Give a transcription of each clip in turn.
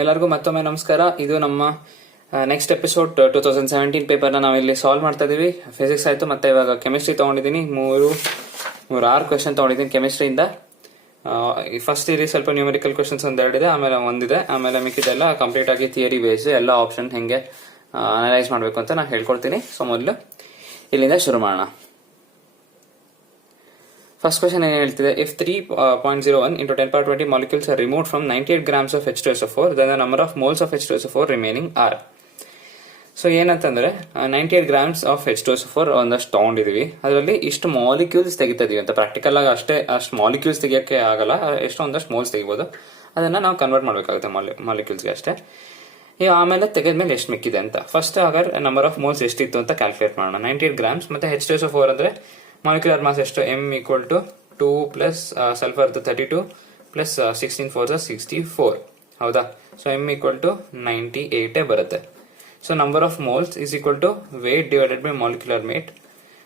ಎಲ್ಲರಿಗೂ ಮತ್ತೊಮ್ಮೆ ನಮಸ್ಕಾರ. ಇದು ನಮ್ಮ ನೆಕ್ಸ್ಟ್ ಎಪಿಸೋಡ್ 2017 ಪೇಪರ್ನ ನಾವಿಲ್ಲಿ ಸಾಲ್ವ್ ಮಾಡ್ತಾ ಇದೀವಿ. ಫಿಸಿಕ್ಸ್ ಆಯ್ತು, ಮತ್ತೆ ಇವಾಗ ಕೆಮಿಸ್ಟ್ರಿ ತಗೊಂಡಿದ್ದೀನಿ. ಆರು ಕ್ವೆಶನ್ ತಗೊಂಡಿದ್ದೀನಿ ಕೆಮಿಸ್ಟ್ರಿಯಿಂದ. ಫಸ್ಟ್ ಇಲ್ಲಿ ಸ್ವಲ್ಪ ನ್ಯೂಮೆರಿಕಲ್ ಕ್ವೆಶನ್ಸ್ ಒಂದೆರಡಿದೆ, ಆಮೇಲೆ ಒಂದಿದೆ, ಆಮೇಲೆ ಮಿಕ್ಕಿದೆಲ್ಲ ಕಂಪ್ಲೀಟ್ ಆಗಿ ಥಿಯರಿ ಬೇಸ್ ಎಲ್ಲ ಆಪ್ಷನ್ ಹೆಂಗೆ ಅನಲೈಸ್ ಮಾಡಬೇಕು ಅಂತ ನಾನು ಹೇಳ್ಕೊಡ್ತೀನಿ. ಸೊ ಮೊದಲು ಇಲ್ಲಿಂದ ಶುರು ಮಾಡೋಣ. ಫಸ್ಟ್ ಕ್ವೆಶನ್ ಏನು ಹೇಳ್ತಿದೆ, if 3.01 into 10 power 20 molecules are removed from 98 grams of H2SO4, then the number of moles of H2SO4 remaining are. So ಏನಂತಂದ್ರೆ 98 grams ಆಫ್ H2SO4 ಒಂದಷ್ಟು ತಗೊಂಡಿದೀವಿ, ಅದರಲ್ಲಿ ಇಷ್ಟು ಮಾಲಿಕ್ಯೂಲ್ಸ್ ತೆಗಿತಾ ಇದೀವಿ ಅಂತ. ಪ್ರಾಕ್ಟಿಕಲ್ ಆಗಿ ಅಷ್ಟು ಮಾಲಿಕ್ಯೂಲ್ಸ್ ತೆಗಿಯೋಕ್ಕೆ ಆಗಲ್ಲ, ಎಷ್ಟೋ ಒಂದಷ್ಟು ಮೋಲ್ಸ್ ತೆಗಿಬೋದು. ಅದನ್ನ ನಾವು ಕನ್ವರ್ಟ್ ಮಾಡಬೇಕಾಗುತ್ತೆ ಮಾಲಿಕ್ಯೂಲ್ಸ್ಗೆ ಅಷ್ಟೇ. ಈಗ ಆಮೇಲೆ ತೆಗೆದ್ಮೇಲೆ ಎಷ್ಟು ಮಿಕ್ಕಿದೆ ಅಂತ. ಫಸ್ಟ್ ಹಾಗಾದ್ರೆ ನಂಬರ್ ಆಫ್ ಮೋಲ್ಸ್ ಎಷ್ಟಿತ್ತು ಅಂತ ಕ್ಯಾಲ್ಕುಲೇಟ್ ಮಾಡೋಣ. 98 grams ಮತ್ತೆ H2SO4 ಅಂದ್ರೆ ಮಾಲಿಕ್ಯುಲರ್ ಮಾಸ್ ಎಷ್ಟು, m equal to 2 plus sulphur 32 plus 16 4 64, ಹೌದಾ? ಸೊ m equal to 98 ಬರುತ್ತೆ. So number of moles is equal to weight divided by molecular weight.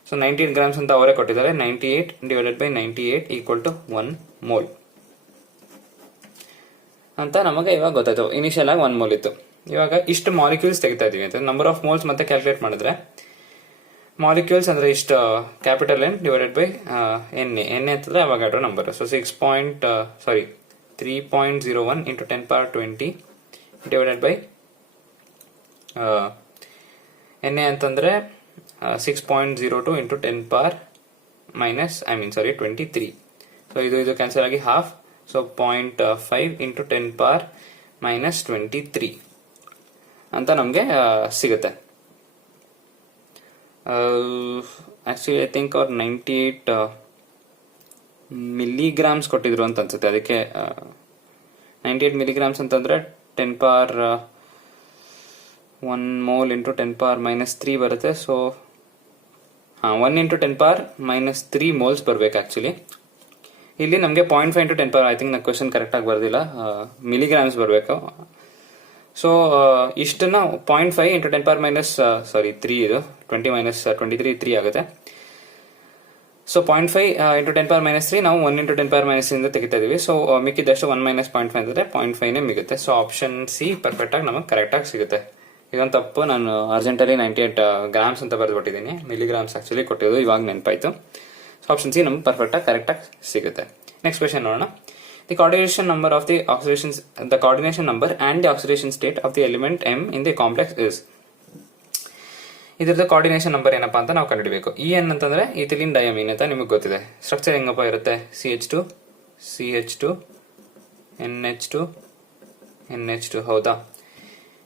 So 98 grams ಅಂತ ಅವರೇ ಕೊಟ್ಟಿದ್ದಾರೆ. 98 divided by 98 equal to 1 mole ಅಂತ ನಮಗೆ ಇವಾಗ ಗೊತ್ತಾಯ್ತು. ಇನಿಷಿಯಲ್ ಆಗಿ 1 ಮೋಲ್ ಇತ್ತು. ಇವಾಗ ಇಷ್ಟು ಮಾಲಿಕ್ಯೂಲ್ಸ್ ತೆಗಿತಾ ಇದೀವಿ ಅಂತ ನಂಬರ್ ಆಫ್ ಮೋಲ್ಸ್ ಮತ್ತೆ ಕ್ಯಾಲ್ಕುಲೇಟ್ ಮಾಡಿದ್ರೆ, ಮಾಲಿಕ್ಯೂಲ್ಸ್ ಅಂದ್ರೆ ಇಷ್ಟು capital N divided by N ಅಂತಂದ್ರೆ Avogadro number. So 3.01 into 10 power 20 divided by N ಅಂತಂದ್ರೆ 6.02 into 10 power minus 23. ಸೊ ಇದು ಕ್ಯಾನ್ಸಲ್ ಆಗಿ half. So 0.5 into 10 power minus 23 ಅಂತ ನಮ್ಗೆ ಸಿಗುತ್ತೆ. ಆಕ್ಚುಲಿ ಐ ಥಿಂಕ್ ಅವ್ರು 98 milligrams ಕೊಟ್ಟಿದ್ರು ಅಂತ ಅನ್ಸುತ್ತೆ. ಅದಕ್ಕೆ 98 milligrams ಅಂತಂದ್ರೆ 10 power 1 mole into 10 power minus 3 ಬರುತ್ತೆ. So 1 into 10 power minus 3 moles ಬರ್ಬೇಕು. ಆಕ್ಚುಲಿ ಇಲ್ಲಿ ನಮಗೆ 0.5 into 10 power, ಐ ಥಿಂಕ್ ನಾ ಕ್ವೆಶನ್ ಕರೆಕ್ಟ್ ಆಗಿ ಬರ್ದಿಲ್ಲ, ಮಿಲಿಗ್ರಾಮ್ಸ್ ಬರಬೇಕು. ಸೊ ಇಷ್ಟನ್ನ 0.5 into 10 power minus 3, ಇದು 20 minus 23 3 ಆಗುತ್ತೆ. ಸೊ 0.5 into 10 power minus 3 ನಾವು 1 into 10 power minus ಇಂದ ತೆಗಿತಾ ಇದೀವಿ. ಸೊ ಮಿಕ್ಕಿದಷ್ಟು 1 minus 0.5 ಅಂದ್ರೆ 0.5 ನೇ ಮಿಗುತ್ತೆ. ಸೊ ಆಪ್ಷನ್ ಸಿ ಪರ್ಫೆಕ್ಟ್ ಆಗಿ ನಮಗೆ ಕರೆಕ್ಟ್ ಆಗಿ ಸಿಗುತ್ತೆ. ಇದೊಂದು ತಪ್ಪು, ನಾನು ಅರ್ಜೆಂಟಲ್ಲಿ 98 grams ಅಂತ ಬರೆದ್ಬಿಟ್ಟಿದ್ದೀನಿ, ಮಿಲಿಗ್ರಾಮ್ಸ್ ಆಕ್ಚುಲಿ ಕೊಟ್ಟಿದ್ದು, ಇವಾಗ ನೆನಪಾಯ್ತು. ಸೊ ಆಪ್ಷನ್ ಸಿ ನಮ್ಗೆ ಪರ್ಫೆಕ್ಟ್ ಆಗಿ ಕರೆಕ್ಟ್ ಆಗಿ ಸಿಗುತ್ತೆ. ನೆಕ್ಸ್ಟ್ ಕ್ವೆಶನ್ ನೋಡೋಣ. The coordination number and the oxidation state of the element M in the complex is. ಇದರದ ಕೋಆರ್ಡಿನೇಷನ್ ನಂಬರ್ ಏನಪ್ಪಾ ಅಂತ ನಾವು ಕಂಡುಹಿಡಬೇಕು. En ಅಂತಂದ್ರೆ ಇಥಿಲಿನ್ ಡಯಾಮೀನ್ ಅಂತ ನಿಮಗೆ ಗೊತ್ತಿದೆ. ಸ್ಟ್ರಕ್ಚರ್ ಹೆಂಗಪ್ಪ ಇರುತ್ತೆ, CH2 NH2 ಹೌದಾ?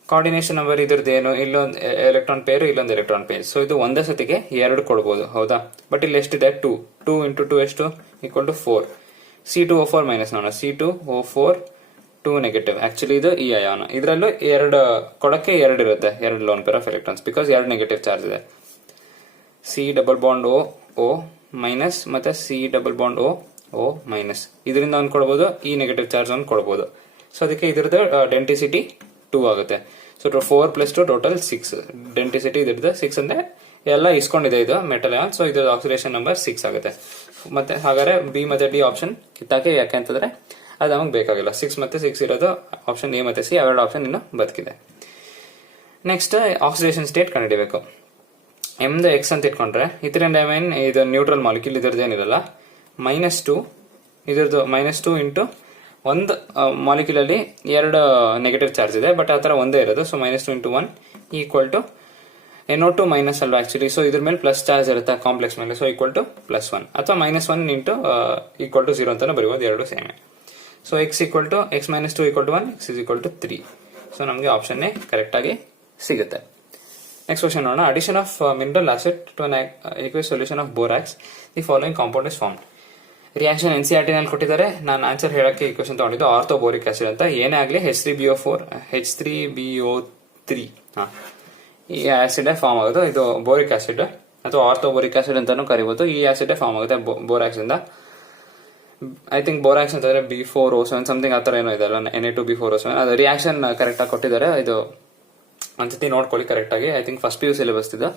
ಕೋಆರ್ಡಿನೇಷನ್ ನಂಬರ್ ಇದ್ರದ್ದು ಏನು, ಇಲ್ಲೊಂದು ಎಲೆಕ್ಟ್ರಾನ್ ಪೇರ್, ಇಲ್ಲೊಂದು ಎಲೆಕ್ಟ್ರಾನ್ ಪೇರ್. ಸೊ ಇದು ಒಂದೇ ಸತಿಗೆ 2 ಕೊಡಬಹುದು, ಹೌದಾ? ಬಟ್ ಇಲ್ಲಿ ಎಷ್ಟಿದೆ, 2 into 2 ಎಷ್ಟು, ಈಕ್ವಲ್ ಟು 4. C2O4 ಮೈನಸ್ ನೋಡೋಣ. C2O4 2 negative. ಆಕ್ಚುಲಿ ಇದು ಈ ಅಯಾನ, ಇದರಲ್ಲೂ 2 ಕೊಡಕ್ಕೆ 2 ಇರುತ್ತೆ, 2 lone pair of electrons, because 2 negative charge ಇದೆ. C double bond O minus ಮತ್ತೆ C double bond O minus, ಇದರಿಂದ ಒಂದು ಕೊಡಬಹುದು, ಈ ನೆಗೆಟಿವ್ ಚಾರ್ಜ್ ಒಂದು ಕೊಡಬಹುದು. ಸೊ ಅದಕ್ಕೆ ಇದ್ರದ್ದು ಡೆನ್ಸಿಟಿ 2 ಆಗುತ್ತೆ. So 4 + 2 total 6. ಡೆನ್ಸಿಟಿ ಇದ್ರದ್ದು 6 ಅಂದ್ರೆ ಎಲ್ಲ ಇಸ್ಕೊಂಡಿದೆ ಇದು ಮೆಟಲ್ ಅಯಾನ್. ಸೊ ಇದು ಆಕ್ಸಿಡೇಷನ್ ನಂಬರ್ 6 ಆಗುತ್ತೆ. ಮತ್ತೆ ಹಾಗಾದ್ರೆ ಬಿ ಮತ್ತೆ ಡಿ ಆಪ್ಷನ್ ಕಿತ್ತಾಕೆ, ಯಾಕೆ ಅಂತಂದ್ರೆ ಅದು ನಮಗೆ ಬೇಕಾಗಿಲ್ಲ. 6 ಮತ್ತೆ 6 ಇರೋದು ಆಪ್ಷನ್ ಎ ಮತ್ತೆ ಸಿ, ಅವೆರಡು ಆಪ್ಷನ್ ಇನ್ನು ಬದುಕಿದೆ. ನೆಕ್ಸ್ಟ್ ಆಕ್ಸಿಡೇಷನ್ ಸ್ಟೇಟ್ ಕಂಡುಹಿಡಬೇಕು. ಎಮ್ದು ಎಕ್ಸ್ ಅಂತ ಇಟ್ಕೊಂಡ್ರೆ, ಇಥಿಲಿನ್ ಡೈಮೈನ್ ಇದು ನ್ಯೂಟ್ರಲ್ ಮಾಲಿಕ್ಯೂಲ್, ಇದ್ರದ್ದು ಏನಿರಲ್ಲ, -2 ಇದ್ರದ್ದು -2 ಇಂಟು ಒಂದು ಮಾಲಿಕ್ಯೂಲ್ ಅಲ್ಲಿ 2 ನೆಗೆಟಿವ್ ಚಾರ್ಜ್ ಇದೆ, ಬಟ್ ಆ ತರ ಒಂದೇ ಇರೋದು. So -2 into 1 equal to NO2 minus ಅಲ್ವಾ ಆಕ್ಚುಲಿ. ಸೊ ಇದ್ರ ಮೇಲೆ ಪ್ಲಸ್ ಚಾರ್ಜ್ ಇರುತ್ತೆ ಕಾಂಪ್ಲೆಕ್ಸ್ ಮೇಲೆ, ಸೊ ಈಕ್ವಲ್ ಟು +1 ಅಥವಾ -1 ಇಂಟು ಈಕ್ವಲ್ ಟು 0 ಅಂತಾನು ಬರೀಬಹುದು, ಎರಡು same. So x equal to x - 2 equal to 1, x is equal to 3. So ನಮಗೆ ಆಪ್ಷನ್ ಎ ಕರೆಕ್ಟ್ ಆಗಿ ಸಿಗುತ್ತೆ. ನೆಕ್ಸ್ಟ್ ಕ್ವೆಶ್ಚನ್ ನೋಡೋಣ. Addition of mineral acid to an aqueous solution of borax, the following compound is formed. Reaction NCERT ನಲ್ಲಿ ಕೊಟ್ಟಿದ್ದಾರೆ. ನಾನು answer ಹೇಳಕ್ಕೆ ಈ question ತಗೊಂಡಿದ್ದು ಆರ್ಥೋಬೋರಿಕ್ ಆಸಿಡ್ ಅಂತ. ಏನೇ ಆಗಲಿ H3BO3 ಈ ಆಸಿಡ್ ಫಾರ್ಮ್ ಆಗೋದು. ಇದು ಬೋರಿಕ್ ಆಸಿಡ್ ಅಥವಾ ಆರ್ಥೋಬೋರಿಕ್ ಆಸಿಡ್ ಅಂತಾನು ಕರಿಬಹುದು. ಈ ಆಸಿಡ್ ಫಾರ್ಮ್ ಆಗುತ್ತೆ ಬೋರಾಕ್ಸ್ ಇಂದ. ಐ ಥಿಂಕ್ ಬೋರಾಕ್ಸ್ ಅಂತಂದ್ರೆ B4O7 ಸಮಥಿಂಗ್ ಆತರ ಏನೋ ಇದೆ ಅಲ್ಲ, Na2B4O7. ಅದು ರಿಯಾಕ್ಷನ್ ಕರೆಕ್ಟ್ ಆಗಿ ಕೊಟ್ಟಿದ್ದಾರೆ. ಇದು ಒಂದ್ಸತಿ ನೋಡ್ಕೊಳ್ಳಿ ಕರೆಕ್ಟ್ ಆಗಿ. I think first PU syllabus ಇದು.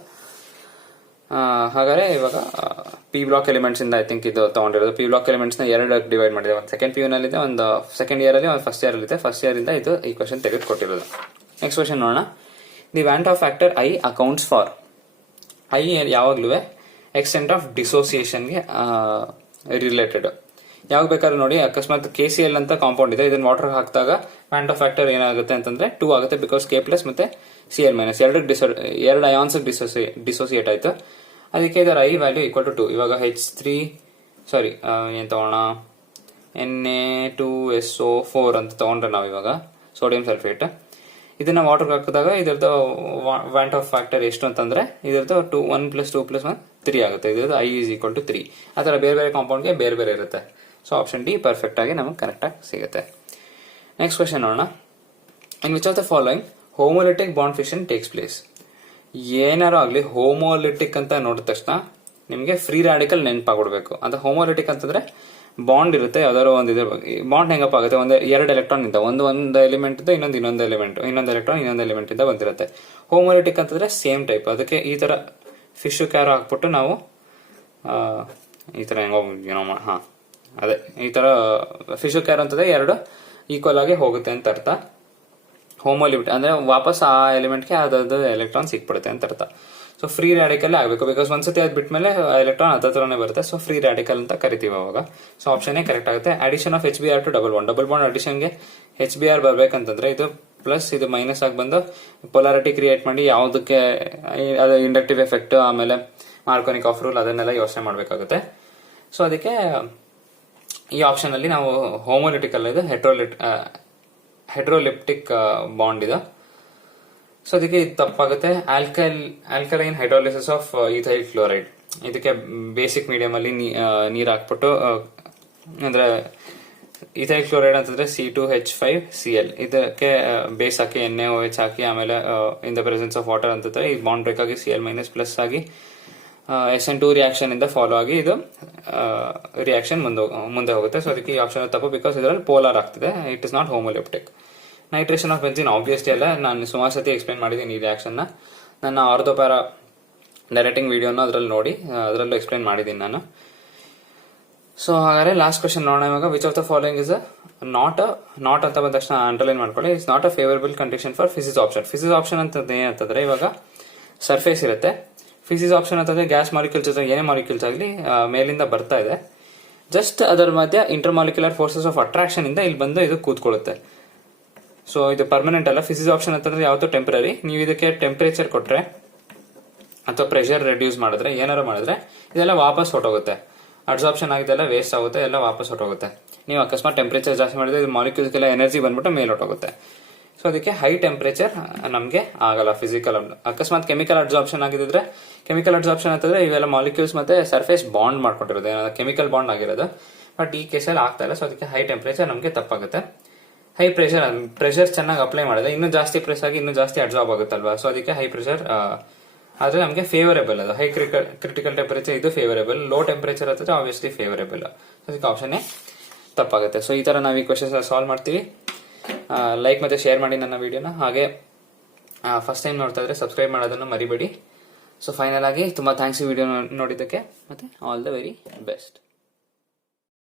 ಹಾಗಾದ್ರೆ ಇವಾಗ ಪಿ ಬ್ಲಾಕ್ ಎಲಿಮೆಂಟ್ಸ್ ಇಂದ ಐ ಥಿಂಕ್ ಇದು ತಗೊಂಡಿರೋದು. ಪಿ ಬ್ಲಾಕ್ ಎಲಿಮೆಂಟ್ಸ್ ನ 2 ಡಿವೈಡ್ ಮಾಡಿದೆ. ಒಂದು ಸೆಕೆಂಡ್ PU ನಲ್ಲಿದೆ, ಒಂದು ಸೆಕೆಂಡ್ ಇಯರ್ ಅಲ್ಲಿ, ಒಂದು ಫಸ್ಟ್ ಇಯರ್ ಅಲ್ಲಿ ಇದೆ. ಫಸ್ಟ್ ಇಯರ್ ಇಂದ ಇದು ಈ ಕ್ವಶನ್ ತೆಗೆದುಕೊಟ್ಟಿರೋದು. ನೆಕ್ಸ್ಟ್ ಕ್ವಶನ್ ನೋಡೋಣ. The ವ್ಯಾಂಟ್ of factor I accounts for. I ಯಾವಾಗ್ಲೂ ಎಕ್ಸ್ಟೆಂಟ್ ಆಫ್ ಡಿಸೋಸಿಯೇಷನ್ಗೆ ರಿಲೇಟೆಡ್. ಯಾವಾಗ ಬೇಕಾದ್ರೂ ನೋಡಿ, ಅಕಸ್ಮಾತ್ KCl ಅಂತ ಕಾಂಪೌಂಡ್ ಇದೆ, ಇದನ್ನ ವಾಟರ್ ಹಾಕಿದಾಗ ವ್ಯಾಂಟ್ ಆಫ್ ಫ್ಯಾಕ್ಟರ್ ಏನಾಗುತ್ತೆ ಅಂತಂದ್ರೆ 2 ಆಗುತ್ತೆ. ಬಿಕಾಸ್ K+ ಮತ್ತೆ Cl- ಎರಡು ಅಯಾನ್ಸ್ ಡಿಸೋಸಿಯೇಟ್ ಆಯ್ತು. ಅದಕ್ಕೆ ಇದರ ಐ ವ್ಯಾಲ್ಯೂ ಈಕ್ವಲ್ ಟು 2. ಇವಾಗ ಏನ್ ತಗೋಣ, Na2SO4 ಅಂತ ತಗೊಂಡ್ರೆ ನಾವು ಇವಾಗ ಸೋಡಿಯಂ ಸಲ್ಫೇಟ್, ಇದನ್ನ ವಾಟರ್ ಹಾಕಿದಾಗ ಇದರದ್ದು ವ್ಯಾಂಟ್ ಆಫ್ ಫ್ಯಾಕ್ಟರ್ ಎಷ್ಟು ಅಂತಂದ್ರೆ ಇದರದ್ದು 1 + 2 + 1 3 ಆಗುತ್ತೆ. ಇದರದ್ದು I = 3. ಆ ತರ ಬೇರೆ ಬೇರೆ ಕಾಂಪೌಂಡ್ಗೆ ಬೇರೆ ಬೇರೆ ಇರುತ್ತೆ. ಸೊ ಆಪ್ಷನ್ ಡಿ ಪರ್ಫೆಕ್ಟ್ ಆಗಿ ನಮಗೆ ಕರೆಕ್ಟ್ ಆಗಿ ಸಿಗುತ್ತೆ. ನೆಕ್ಸ್ಟ್ ಕ್ವಶನ್ ನೋಡೋಣ. In which of the following homolytic bond fission takes place. ಏನಾರು ಆಗಲಿ ಹೋಮೋಲಿಟಿಕ್ ಅಂತ ನೋಡಿದ ತಕ್ಷಣ ನಿಮಗೆ ಫ್ರೀ ರಾಡಿಕಲ್ ನೆನಪಾಗ್ಬಿಡ್ಬೇಕು. ಅಂತ ಹೋಮೋಲಿಟಿಕ್ ಅಂತಂದ್ರೆ ಬಾಂಡ್ ಇರುತ್ತೆ, ಯಾವ್ದಾದ್ರು ಒಂದು ಬಾಂಡ್ ಹೆಂಗಪ್ಪ ಆಗುತ್ತೆ, ಒಂದು 2 ಎಲೆಕ್ಟ್ರಾನ್ ಇಂದ ಒಂದು ಎಲಿಮೆಂಟ್ ಇಂದ ಇನ್ನೊಂದು ಎಲೆಕ್ಟ್ರಾನ್ ಇನ್ನೊಂದು ಎಲಿಮೆಂಟ್ ಇಂದ ಬಂದಿರುತ್ತೆ. ಹೋಮೋಲಿಟಿಕ್ ಅಂತಂದ್ರೆ ಸೇಮ್ ಟೈಪ್. ಅದಕ್ಕೆ ಈ ತರ ಫಿಶ್ ಕ್ಯಾರೋ ಹಾಕ್ಬಿಟ್ಟು ನಾವು ಈ ತರ ಅದೇ ಈ ತರ ಫಿಶ್ ಕ್ಯಾರೋ ಅಂತಂದ್ರೆ 2 ಈಕ್ವಲ್ ಆಗಿ ಹೋಗುತ್ತೆ ಅಂತ ಅರ್ಥ. ಹೋಮೋಲಿಟಿಕ್ ಅಂದ್ರೆ ವಾಪಸ್ ಆ ಎಲಿಮೆಂಟ್ಗೆ ಅದಾದ ಎಲೆಕ್ಟ್ರಾನ್ ಸಿಕ್ಬಿಡುತ್ತೆ ಅಂತ ಅರ್ಥ. ಸೊ ಫ್ರೀ ರಾಡಿಕಲ್ ಆಗಬೇಕು. ಬಿಕಾಸ್ ಒಂದ್ಸತಿ ಅದ್ ಬಿಟ್ಮೇಲೆ ಎಲೆಕ್ಟ್ರಾನ್ ಹತ್ರನೇ ಬರುತ್ತೆ. ಸೊ ಫ್ರೀ ರಾಡಿಕಲ್ ಅಂತ ಕರಿತೀವಿ ಅವಾಗ. ಸೊ ಆಪ್ಷನ್ ಕರೆಕ್ಟ್ ಆಗುತ್ತೆ. Addition of HBr to double bond ಅಡಿಷನ್ಗೆ HBr ಬರ್ಬೇಕಂತಂದ್ರೆ ಇದು ಪ್ಲಸ್ ಇದು ಮೈನಸ್ ಆಗಿ ಬಂದು ಪೊಲಾರಿಟಿ ಕ್ರಿಯೇಟ್ ಮಾಡಿ ಯಾವುದಕ್ಕೆ ಅದು ಇಂಡಕ್ಟಿವ್ ಎಫೆಕ್ಟ್, ಆಮೇಲೆ ಮಾರ್ಕೋನಿಕ್ ಆಫ್ ರೂಲ್ ಅದನ್ನೆಲ್ಲ ಯೋಚನೆ ಮಾಡಬೇಕಾಗುತ್ತೆ. ಸೊ ಅದಕ್ಕೆ ಈ ಆಪ್ಷನ್ ಅಲ್ಲಿ ನಾವು ಹೋಮೋಲಿಟಿಕ್ ಅಲ್ಲ, ಇದು ಹೆಡ್ರೋಲಿಪ್ಟಿಕ್ ಬಾಂಡ್ ಇದೆ. ಸೊ ಅದಕ್ಕೆ ಇದು ತಪ್ಪಾಗುತ್ತೆ. Alkaline hydrolysis of ethyl chloride. ಇದಕ್ಕೆ ಬೇಸಿಕ್ ಮೀಡಿಯಂ ಅಲ್ಲಿ ನೀರ್ ಹಾಕ್ಬಿಟ್ಟು, ಅಂದ್ರೆ ಈಥೈಲ್ ಕ್ಲೋರೈಡ್ ಅಂತಂದ್ರೆ C2H5Cl, ಇದಕ್ಕೆ ಬೇಸ್ ಹಾಕಿ NaOH ಹಾಕಿ ಆಮೇಲೆ in the presence of water ಅಂತಂದ್ರೆ ಈ ಬಾಂಡ್ ಬ್ರೇಕ್ ಆಗಿ Cl- ಆಗಿ SN2 ರಿಯಾಕ್ಷನ್ ಇಂದ ಫಾಲೋ ಆಗಿ ಇದು ರಿಯಾಕ್ಷನ್ ಮುಂದೆ ಹೋಗುತ್ತೆ. ಸೊ ಅದಕ್ಕೆ ಈ ಆಪ್ಷನ್ ತಪ್ಪು. ಬಿಕಾಸ್ ಇದರಲ್ಲಿ ಪೋಲಾರ್ ಆಗ್ತಿದೆ. It is not homolytic. Nitration of benzene obviously ಅಲ್ಲ. ನಾನು ಸುಮಾರು ಸತಿ ಎಕ್ಸ್ಪ್ಲೇನ್ ಮಾಡಿದ್ದೀನಿ ಈ ರಿಯಾಕ್ಷನ್ ನ. ನನ್ನ ಆರ್ಥೋಪ್ಯಾರಾ ಡೈರೆಕ್ಟಿಂಗ್ ವಿಡಿಯೋನ ಅದರಲ್ಲಿ ನೋಡಿ, ಅದರಲ್ಲೂ ಎಕ್ಸ್ಪ್ಲೇನ್ ಮಾಡಿದ್ದೀನಿ ನಾನು. ಸೊ ಹಾಗಾದ್ರೆ ಲಾಸ್ಟ್ ಕ್ವಶನ್ ನೋಡೋಣ ಇವಾಗ. Which of the following is not ಅಂತ ಬಂದ ತಕ್ಷಣ ಅಂಡರ್ಲೈನ್ ಮಾಡ್ಕೊಳ್ಳಿ. It's not a favourable condition for physics option. Physics option ಅಂತಂದ್ರೆ ಏನಂತಂದ್ರೆ ಇವಾಗ ಸರ್ಫೇಸ್ ಇರುತ್ತೆ. ಫಿಸಿಕ್ಸ್ ಆಪ್ಷನ್ ಅಂತಂದ್ರೆ ಗ್ಯಾಸ್ ಮಾಲಿಕ್ಯೂಲ್ಸ್ ಏನೇ ಮಾಲಿಕ್ಯೂಲ್ಸ್ ಆಗಲಿ ಮೇಲಿಂದ ಬರ್ತಾ ಇದೆ, ಜಸ್ಟ್ ಅದರ ಮಧ್ಯ inter molecular forces of attraction ಇಂದ ಇಲ್ಲಿ ಬಂದು ಇದು ಕೂತ್ಕೊಳ್ಳುತ್ತೆ. ಸೊ ಇದು ಪರ್ಮನೆಂಟ್ ಅಲ್ಲ. ಫಿಸಿಕ್ಸ್ ಆಪ್ಷನ್ ಅಂತಂದ್ರೆ ಯಾವತ್ತೂ ಟೆಂಪರರಿ. ನೀವು ಇದಕ್ಕೆ ಟೆಂಪರೇಚರ್ ಕೊಟ್ರೆ ಅಥವಾ ಪ್ರೆಷರ್ ರೆಡ್ಯೂಸ್ ಮಾಡಿದ್ರೆ ಏನಾರು ಮಾಡಿದ್ರೆ ಇದೆಲ್ಲ ವಾಪಸ್ ಹೊಟ್ಟೋಗುತ್ತೆ. ಅಬ್ಸಾರ್ಪ್ಷನ್ ಆಗಿದೆಲ್ಲ ವೇಸ್ಟ್ ಆಗುತ್ತೆ, ಎಲ್ಲ ವಾಪಸ್ ಹೊಟ್ಟೋಗುತ್ತೆ. ನೀವು ಅಕಸ್ಮಾತ್ ಟೆಂಪರೇಚರ್ ಜಾಸ್ತಿ ಮಾಡಿದ್ರೆ ಇದು ಮಾಲಿಕ್ಯೂಲ್ಸ್ಗೆಲ್ಲ ಎನರ್ಜಿ ಬಂದ್ಬಿಟ್ಟು ಮೇಲೆ ಹೊಟ್ಟೋಗುತ್ತೆ. ಸೊ ಅದಕ್ಕೆ ಹೈ ಟೆಂಪರೇಚರ್ ನಮಗೆ ಆಗಲ್ಲ ಫಿಸಿಕಲ್. ಅಕಸ್ಮಾತ್ ಕೆಮಿಕಲ್ ಅಬ್ಸಾರ್ಪ್ಷನ್ ಆಗಿದ್ರೆ, ಕೆಮಿಕಲ್ ಅಬ್ಸಾರ್ಪ್ಷನ್ ಅಂತಂದ್ರೆ ಇವೆಲ್ಲ ಮಾಲಿಕ್ಯೂಲ್ಸ್ ಮತ್ತೆ ಸರ್ಫೇಸ್ ಬಾಂಡ್ ಮಾಡ್ಕೊಂಡಿರೋದು, ಕೆಮಿಕಲ್ ಬಾಂಡ್ ಆಗಿರೋದು. ಬಟ್ ಈ ಕೇಸಲ್ಲಿ ಆಗ್ತಾ ಇಲ್ಲ. ಸೊ ಅದಕ್ಕೆ ಹೈ ಟೆಂಪರೇಚರ್ ನಮಗೆ ತಪ್ಪಾಗುತ್ತೆ. ಹೈ ಪ್ರೆಷರ್ ಚೆನ್ನಾಗಿ ಅಪ್ಲೈ ಮಾಡಿದ್ರೆ ಇನ್ನೂ ಜಾಸ್ತಿ ಪ್ರೆಸ್ ಆಗಿ ಇನ್ನೂ ಜಾಸ್ತಿ ಅಬ್ಸಾರ್ಬ್ ಆಗುತ್ತಲ್ವಾ. ಸೊ ಅದಕ್ಕೆ ಹೈ ಪ್ರೆಷರ್ ಆದ್ರೆ ನಮಗೆ ಫೇವರೇಬಲ್. ಅದು ಹೈ ಕ್ರಿಟಿಕಲ್ ಟೆಂಪರೇಚರ್ ಇದು ಫೇವರೇಬಲ್. ಲೋ ಟೆಂಪರೇಚರ್ ಹತ್ತಿರ ಆಬ್ವಿಯಸ್ಲಿ ಫೇವರೇಬಲ್. ಅದಕ್ಕೆ ಆಪ್ಷನ್ನೇ ತಪ್ಪಾಗುತ್ತೆ. ಸೊ ಈ ತರ ನಾವು ಈ ಕ್ವೆಶನ್ಸ್ ಸಾಲ್ವ್ ಮಾಡ್ತೀವಿ. ಲೈಕ್ ಮತ್ತೆ ಶೇರ್ ಮಾಡಿ ನನ್ನ ವಿಡಿಯೋನ. ಹಾಗೆ ಫಸ್ಟ್ ಟೈಮ್ ನೋಡ್ತಾ ಇದ್ರೆ ಸಬ್ಸ್ಕ್ರೈಬ್ ಮಾಡೋದನ್ನು ಮರಿಬೇಡಿ. ಸೊ ಫೈನಲ್ ಆಗಿ ತುಂಬಾ ಥ್ಯಾಂಕ್ಸ್ ಈ ವಿಡಿಯೋ ನೋಡಿದ್ದಕ್ಕೆ, ಮತ್ತೆ ಆಲ್ ದ ವೆರಿ ಬೆಸ್ಟ್.